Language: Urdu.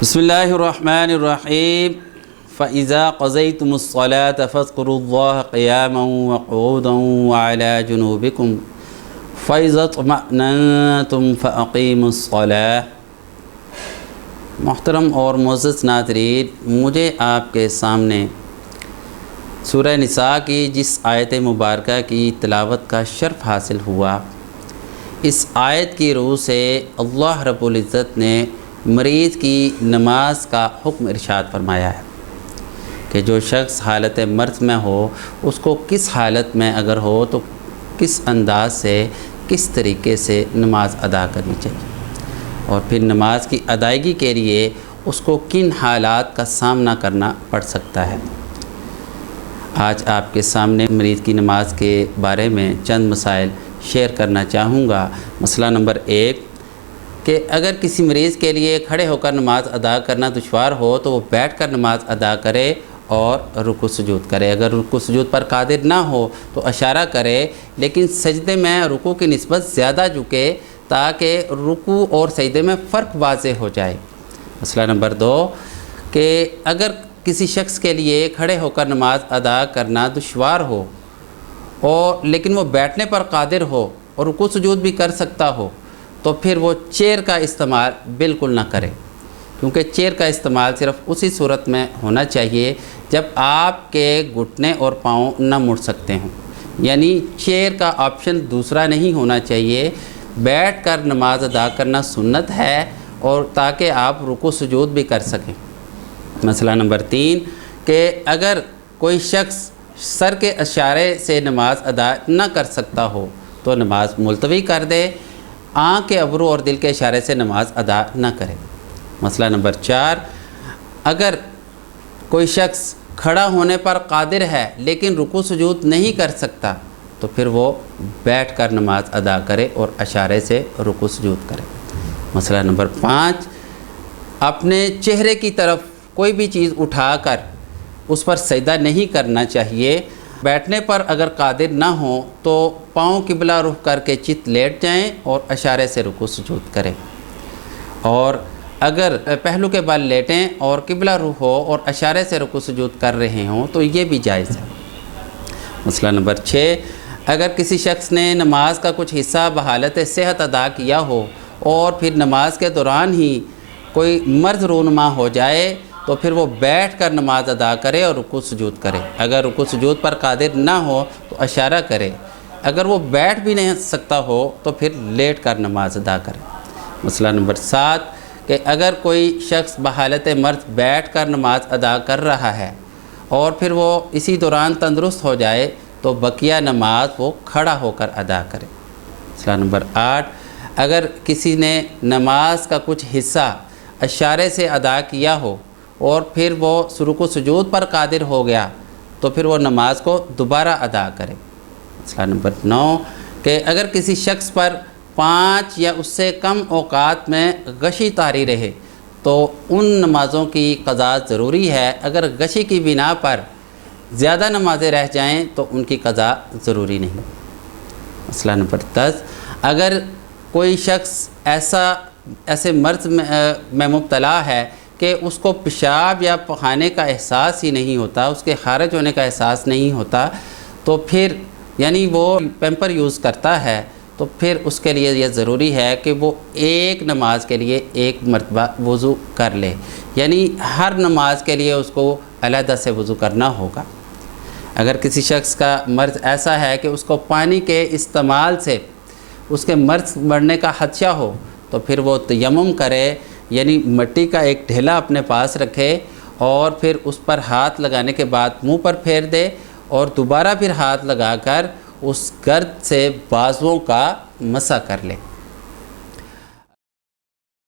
بسم اللہ الرحمن الرحیم فَإِذَا قَضَيْتُمُ الصَّلَاةَ فَاذْكُرُوا اللَّهَ قِيَامًا وَقُعُودًا وَعَلَى جُنُوبِكُمْ فَإِذَا اطْمَأْنَنْتُمْ فَأَقِيمُوا الصَّلَاةَ۔ محترم اور معزز ناظرین، مجھے آپ کے سامنے سورہ نساء کی جس آیت مبارکہ کی تلاوت کا شرف حاصل ہوا، اس آیت کی روح سے اللہ رب العزت نے مریض کی نماز کا حکم ارشاد فرمایا ہے کہ جو شخص حالت مرض میں ہو، اس کو کس حالت میں اگر ہو تو کس انداز سے، کس طریقے سے نماز ادا کرنی چاہیے، اور پھر نماز کی ادائیگی کے لیے اس کو کن حالات کا سامنا کرنا پڑ سکتا ہے۔ آج آپ کے سامنے مریض کی نماز کے بارے میں چند مسائل شیئر کرنا چاہوں گا۔ مسئلہ نمبر 1 کہ اگر کسی مریض کے لیے کھڑے ہو کر نماز ادا کرنا دشوار ہو تو وہ بیٹھ کر نماز ادا کرے اور رکوع سجود کرے۔ اگر رکوع سجود پر قادر نہ ہو تو اشارہ کرے، لیکن سجدے میں رکوع کی نسبت زیادہ جھکے تاکہ رکوع اور سجدے میں فرق واضح ہو جائے۔ مسئلہ نمبر 2 کہ اگر کسی شخص کے لیے کھڑے ہو کر نماز ادا کرنا دشوار ہو اور لیکن وہ بیٹھنے پر قادر ہو اور رکوع سجود بھی کر سکتا ہو، تو پھر وہ چیئر کا استعمال بالکل نہ کرے، کیونکہ چیئر کا استعمال صرف اسی صورت میں ہونا چاہیے جب آپ کے گھٹنے اور پاؤں نہ مڑ سکتے ہوں، یعنی چیئر کا آپشن دوسرا نہیں ہونا چاہیے۔ بیٹھ کر نماز ادا کرنا سنت ہے اور تاکہ آپ رکوع سجود بھی کر سکیں۔ مسئلہ نمبر 3 کہ اگر کوئی شخص سر کے اشارے سے نماز ادا نہ کر سکتا ہو تو نماز ملتوی کر دے، آنکھ کے ابرو اور دل کے اشارے سے نماز ادا نہ کرے۔ مسئلہ نمبر 4 اگر کوئی شخص کھڑا ہونے پر قادر ہے لیکن رکوع سجود نہیں کر سکتا تو پھر وہ بیٹھ کر نماز ادا کرے اور اشارے سے رکوع سجود کرے۔ مسئلہ نمبر 5 اپنے چہرے کی طرف کوئی بھی چیز اٹھا کر اس پر سجدہ نہیں کرنا چاہیے۔ بیٹھنے پر اگر قادر نہ ہوں تو پاؤں قبلہ رخ کر کے چت لیٹ جائیں اور اشارے سے رکوع سجود کریں، اور اگر پہلو کے بل لیٹیں اور قبلہ رخ ہو اور اشارے سے رکوع سجود کر رہے ہوں تو یہ بھی جائز ہے۔ مسئلہ نمبر 6 اگر کسی شخص نے نماز کا کچھ حصہ بحالت صحت ادا کیا ہو اور پھر نماز کے دوران ہی کوئی مرض رونما ہو جائے تو پھر وہ بیٹھ کر نماز ادا کرے اور رکوع سجود کرے۔ اگر رکوع سجود پر قادر نہ ہو تو اشارہ کرے، اگر وہ بیٹھ بھی نہیں سکتا ہو تو پھر لیٹ کر نماز ادا کرے۔ مسئلہ نمبر 7 کہ اگر کوئی شخص بحالت مرض بیٹھ کر نماز ادا کر رہا ہے اور پھر وہ اسی دوران تندرست ہو جائے تو بقیہ نماز وہ کھڑا ہو کر ادا کرے۔ مسئلہ نمبر 8 اگر کسی نے نماز کا کچھ حصہ اشارے سے ادا کیا ہو اور پھر وہ رکوع سجود پر قادر ہو گیا تو پھر وہ نماز کو دوبارہ ادا کرے۔ مسئلہ نمبر 9 کہ اگر کسی شخص پر 5 یا اس سے کم اوقات میں غشی طاری رہے تو ان نمازوں کی قضا ضروری ہے۔ اگر غشی کی بنا پر زیادہ نمازیں رہ جائیں تو ان کی قضا ضروری نہیں۔ مسئلہ نمبر 10 اگر کوئی شخص ایسے مرض میں مبتلا ہے کہ اس کو پیشاب یا پخانے کا احساس ہی نہیں ہوتا، اس کے خارج ہونے کا احساس نہیں ہوتا، تو پھر یعنی وہ پیمپر یوز کرتا ہے تو پھر اس کے لیے یہ ضروری ہے کہ وہ ایک نماز کے لیے ایک مرتبہ وضو کر لے، یعنی ہر نماز کے لیے اس کو علیحدہ سے وضو کرنا ہوگا۔ اگر کسی شخص کا مرض ایسا ہے کہ اس کو پانی کے استعمال سے اس کے مرض بڑھنے کا خدشہ ہو تو پھر وہ تیمم کرے، یعنی مٹی کا ایک ڈھیلا اپنے پاس رکھے اور پھر اس پر ہاتھ لگانے کے بعد منہ پر پھیر دے اور دوبارہ پھر ہاتھ لگا کر اس گرد سے بازوؤں کا مسح کر لے۔